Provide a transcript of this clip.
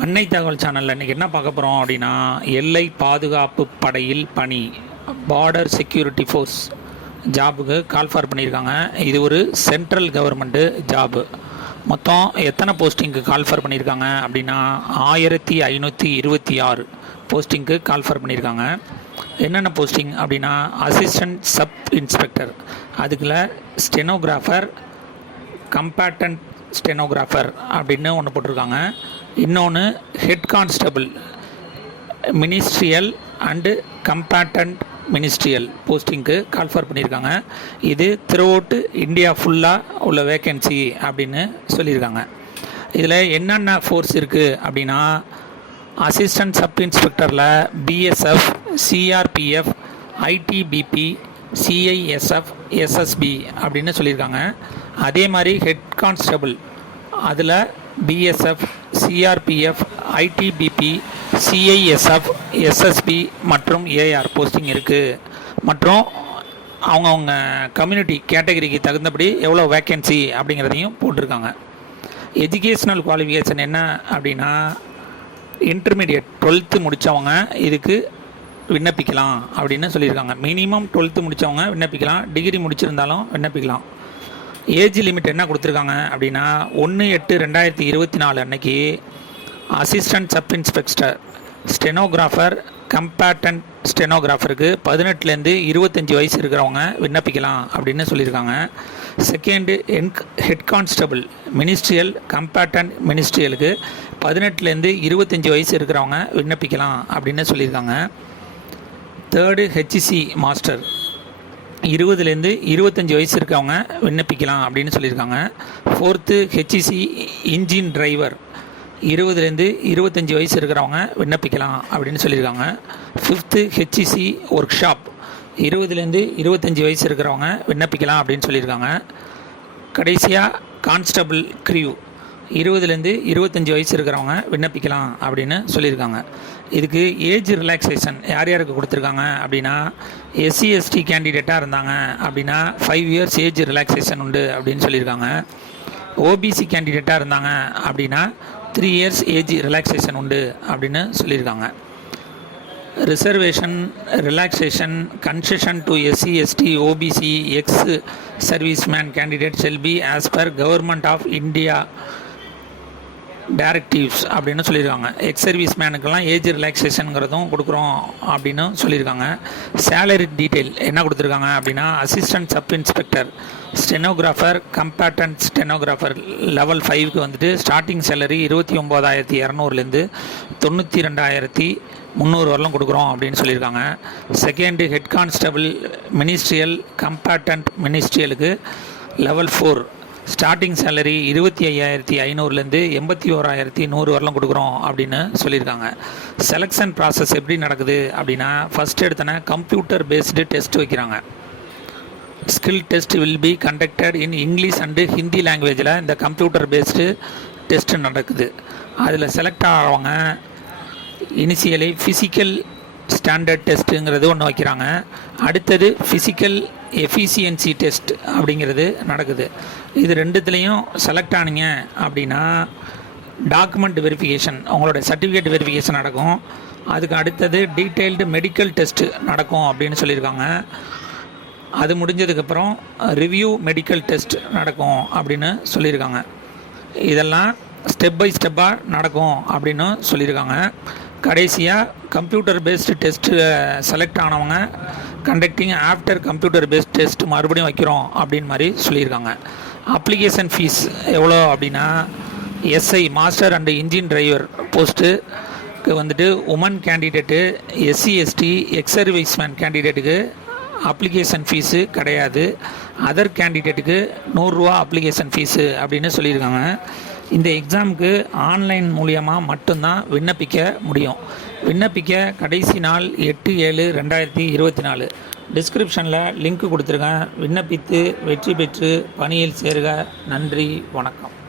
அன்னை தகவல் சேனலில் இன்றைக்கி என்ன பார்க்க போகிறோம் அப்படின்னா, எல்லை பாதுகாப்பு படையில் பணி, பார்டர் செக்யூரிட்டி ஃபோர்ஸ் ஜாபுக்கு கால்ஃபார் பண்ணியிருக்காங்க. இது ஒரு சென்ட்ரல் கவர்மெண்ட்டு ஜாபு. மொத்தம் எத்தனை போஸ்டிங்க்கு கால்ஃபார் பண்ணியிருக்காங்க அப்படின்னா 1526 போஸ்டிங்க்கு கால்ஃபார் பண்ணியிருக்காங்க. என்னென்ன போஸ்டிங் அப்படின்னா, அசிஸ்டன்ட் சப் இன்ஸ்பெக்டர், அதுக்குள்ள ஸ்டெனோகிராஃபர், கம்பேட்டன்ட் ஸ்டெனோகிராஃபர் அப்படின்னு ஒன்று போட்டிருக்காங்க. இன்னொன்று head constable ministerial and combatant ministerial போஸ்டிங்க்கு கால்ஃபார் பண்ணியிருக்காங்க. இது த்ரூ அவுட் இந்தியா ஃபுல்லாக உள்ள வேக்கன்சி அப்படின்னு சொல்லியிருக்காங்க. இதில் என்னென்ன ஃபோர்ஸ் இருக்குது அப்படின்னா, அசிஸ்டன்ட் சப் இன்ஸ்பெக்டரில் BSF, CRPF, ITBP, CISF, SSB அப்படின்னு சொல்லியிருக்காங்க. அதே மாதிரி ஹெட் கான்ஸ்டபிள் அதில் BSF, CRPF, ITBP, CISF, SSB மற்றும் ஏஆர் போஸ்டிங் இருக்குது. மற்றும் அவங்கவுங்க கம்யூனிட்டி கேட்டகரிக்கு தகுந்தபடி எவ்வளோ வேக்கன்சி அப்படிங்கிறதையும் போட்டிருக்காங்க. எஜுகேஷ்னல் குவாலிஃபிகேஷன் என்ன அப்படின்னா, இன்டர்மீடியட் 12th முடித்தவங்க இதுக்கு விண்ணப்பிக்கலாம் அப்படின்னு சொல்லியிருக்காங்க. மினிமம் 12th முடித்தவங்க விண்ணப்பிக்கலாம், டிகிரி முடிச்சிருந்தாலும் விண்ணப்பிக்கலாம். ஏஜ் லிமிட் என்ன கொடுத்துருக்காங்க அப்படின்னா, 1/8/2024 அன்னைக்கு அசிஸ்டன்ட் சப் இன்ஸ்பெக்டர் ஸ்டெனோகிராஃபர், கம்பேட்டன்ட் ஸ்டெனோகிராஃபருக்கு 18லேருந்து 25 வயசு இருக்கிறவங்க விண்ணப்பிக்கலாம் அப்படின்னு சொல்லியிருக்காங்க. Second head constable ministerial, competent மினிஸ்ட்ரியலுக்கு 18லேருந்து 25 வயசு இருக்கிறவங்க விண்ணப்பிக்கலாம் அப்படின்னு சொல்லியிருக்காங்க. தேர்டு ஹெச்சி மாஸ்டர் 20லேருந்து 25 வயசு இருக்கவங்க விண்ணப்பிக்கலாம் அப்படின்னு சொல்லியிருக்காங்க. ஃபோர்த்து ஹெச்சி இன்ஜின் டிரைவர் 20லேருந்து 25 வயசு இருக்கிறவங்க விண்ணப்பிக்கலாம் அப்படின்னு சொல்லியிருக்காங்க. ஃபிஃப்த்து ஹெச்சி ஒர்க் ஷாப் 20லேருந்து 25 வயசு இருக்கிறவங்க விண்ணப்பிக்கலாம் அப்படின்னு சொல்லியிருக்காங்க. கடைசியாக கான்ஸ்டபிள் க்ரியூ 20லேருந்து 25 வயசு இருக்கிறவங்க விண்ணப்பிக்கலாம் அப்படின்னு சொல்லியிருக்காங்க. இதுக்கு ஏஜ் ரிலாக்ஸேஷன் யார் யாருக்கு கொடுத்துருக்காங்க அப்படின்னா, எஸ்சி எஸ்டி கேண்டிடேட்டாக இருந்தாங்க அப்படின்னா 5 years ஏஜ் ரிலாக்ஸேஷன் உண்டு அப்படின்னு சொல்லியிருக்காங்க. ஓபிசி கேண்டிடேட்டாக இருந்தாங்க அப்படின்னா 3 years ஏஜ் ரிலாக்ஸேஷன் உண்டு அப்படின்னு சொல்லியிருக்காங்க. Reservation, relaxation, concession to SC ST OBC ex serviceman candidate shall be as per government of India directives அப்படின்னு சொல்லியிருக்காங்க. எக்ஸ் சர்வீஸ் மேனுக்கெல்லாம் ஏஜ் ரிலாக்ஸேஷனுங்கிறதும் கொடுக்குறோம் அப்படின்னு சொல்லியிருக்காங்க. சேலரி டீட்டெயில் என்ன கொடுத்துருக்காங்க அப்படின்னா, assistant sub inspector stenographer, கம்பேட்டன்ட் stenographer level 5க்கு வந்துட்டு ஸ்டார்டிங் சேலரி 29,200லேருந்து 92,300 வரலாம் கொடுக்குறோம் அப்படின்னு சொல்லியிருக்காங்க. Second head constable ministerial, competent மினிஸ்ட்ரியலுக்கு லெவல் 4 ஸ்டார்டிங் சேலரி 25,500லேருந்து 81,100 வரலாம் கொடுக்குறோம் அப்படின்னு சொல்லியிருக்காங்க. செலெக்ஷன் ப்ராசஸ் எப்படி நடக்குது அப்படின்னா, ஃபஸ்ட் எடுத்தோன்னே கம்ப்யூட்டர் பேஸ்டு டெஸ்ட் வைக்கிறாங்க. Skill test will be conducted in English and Hindi லாங்குவேஜில் இந்த கம்ப்யூட்டர் பேஸ்டு டெஸ்ட் நடக்குது. அதில் செலக்ட் ஆகிறவங்க இனிஷியலி ஃபிசிக்கல் ஸ்டாண்டர்ட் டெஸ்ட்டுங்கிறது ஒன்று வைக்கிறாங்க. அடுத்தது ஃபிசிக்கல் எஃபிஷியன்சி டெஸ்ட் அப்படிங்கிறது நடக்குது. இது ரெண்டுத்துலேயும் செலக்ட் ஆனீங்க அப்படின்னா டாக்குமெண்ட் வெரிஃபிகேஷன், உங்களோட சர்டிஃபிகேட் வெரிஃபிகேஷன் நடக்கும். அதுக்கு அடுத்தது டீட்டெயில்டு மெடிக்கல் டெஸ்ட்டு நடக்கும் அப்படின்னு சொல்லியிருக்காங்க. அது முடிஞ்சதுக்கப்புறம் ரிவ்யூ மெடிக்கல் டெஸ்ட் நடக்கும் அப்படின்னு சொல்லியிருக்காங்க. இதெல்லாம் ஸ்டெப் பை ஸ்டெப்பாக நடக்கும் அப்படின்னு சொல்லியிருக்காங்க. கடைசியாக கம்ப்யூட்டர் பேஸ்டு டெஸ்ட்டு செலக்ட் ஆனவங்க conducting after computer based test மறுபடியும் வைக்கிறோம் அப்படின்னு மாதிரி சொல்லியிருக்காங்க. அப்ளிகேஷன் ஃபீஸ் எவ்வளோ அப்படின்னா, SI master and engine driver போஸ்ட்டுக்கு வந்துட்டு woman candidate, SC ST ex serviceman கேண்டிடேட்டுக்கு அப்ளிகேஷன் ஃபீஸு கிடையாது. அதர் கேண்டிடேட்டுக்கு 100 ரூபா அப்ளிகேஷன் ஃபீஸு அப்படின்னு சொல்லியிருக்காங்க. இந்த எக்ஸாமுக்கு ஆன்லைன் மூலியமாக மட்டும்தான் விண்ணப்பிக்க முடியும். விண்ணப்பிக்க கடைசி நாள் 8/7/2024. டிஸ்கிரிப்ஷனில் லிங்க் கொடுத்துருக்கேன். விண்ணப்பித்து வெற்றி பெற்று பணியில் சேருக. நன்றி, வணக்கம்.